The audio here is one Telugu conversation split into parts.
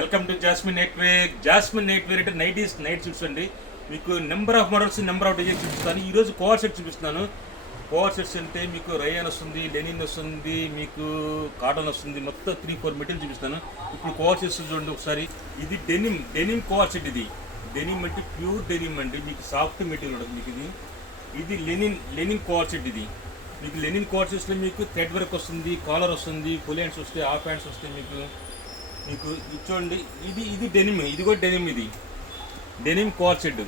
Welcome to Jasmine Netwear. Jasmine Netwear అంటే నైట్ సూట్స్ అండి. మీకు number of models, number of designs చూపిస్తాను. ఈరోజు కోవర్ సెట్ చూపిస్తున్నాను. కోవర్ సెట్స్ అంటే మీకు రయాన్ వస్తుంది, లెనిన్ వస్తుంది, మీకు కాటన్ వస్తుంది, మొత్తం 3-4 మెటీరియల్ చూపిస్తాను. ఇప్పుడు కోవర్ సెట్స్ చూడండి ఒకసారి. ఇది డెనిమ్ కోవర్ సెట్. ఇది డెనిమ్ అంటే ప్యూర్ డెనిమ్ అండి, మీకు సాఫ్ట్ మెటీరియల్ ఉంటుంది. మీకు ఇది లెనిన్ కోవర్ సెట్. ఇది మీకు లెనిన్ కోవర్ సెట్స్లో మీకు థ్రెడ్ వర్క్ వస్తుంది, కాలర్ వస్తుంది, ఫుల్ హ్యాండ్స్ వస్తాయి, హాఫ్ హ్యాండ్స్ వస్తాయి. మీకు ఇది చూడండి, ఇది డెనిమ్, ఇది కూడా డెనిమ్. ఇది డెనిమ్ కోవర్ సెట్.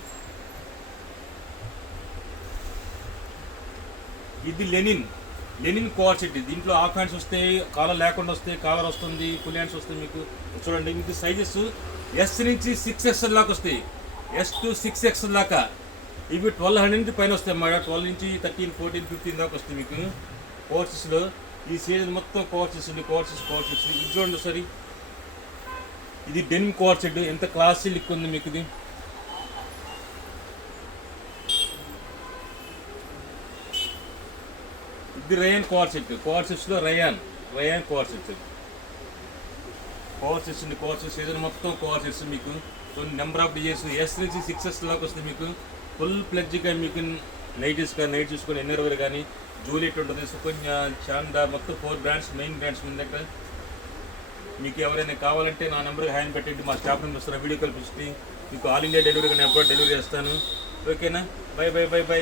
ఇది లెనిన్ కోవర్ సెట్. దీంట్లో హాఫ్ హ్యాండ్స్ వస్తాయి, కాలర్ లేకుండా వస్తాయి, కాలర్ వస్తుంది, ఫుల్ హ్యాండ్స్ వస్తాయి. మీకు చూడండి, మీకు సైజెస్ S నుంచి 6XL దాకా వస్తాయి, S to 6XL దాకా. ఇవి 1200 నుంచి పైన వస్తాయి అన్నమాట. 12 నుంచి 13, 14, 15 దాకా వస్తాయి మీకు కోర్సెస్లో. ఈ సీజన్ మొత్తం కోర్సెస్ ఇది చూడండి సరే. ఇది డెనిమ్ కోవర్ సెట్. ఎంత క్లాసీ లుక్ ఉంది మీకు. ఇది రయాన్ కోవర్ సెట్. కోవర్ సెట్స్లో rayon coord set. Coord sets season మొత్తం కోవర్ సెట్స్. మీకు నెంబర్ ఆఫ్ డిజైన్స్ S నుంచి 6S దాకా వస్తుంది. మీకు ఫుల్ ప్లెడ్జ్గా మీకు నైట్ చూసుకొని ఎన్నర్ కానీ జూలియట్ ఉంటుంది, సుకన్య, చాందా, మొత్తం 4 బ్రాండ్స్, మెయిన్ బ్రాండ్స్ మీ దగ్గర. మీకు ఎవరైనా కావాలంటే నా నెంబర్కి హ్యాండ్ పెట్టండి. మా స్టాఫ్ నెంబర్ వస్తున్నా, వీడియో కాల్ పిలిచి మీకు ఆల్ ఇండియా డెలివరీ కానీ అప్పుడు డెలివరీ చేస్తాను. ఓకేనా? బై.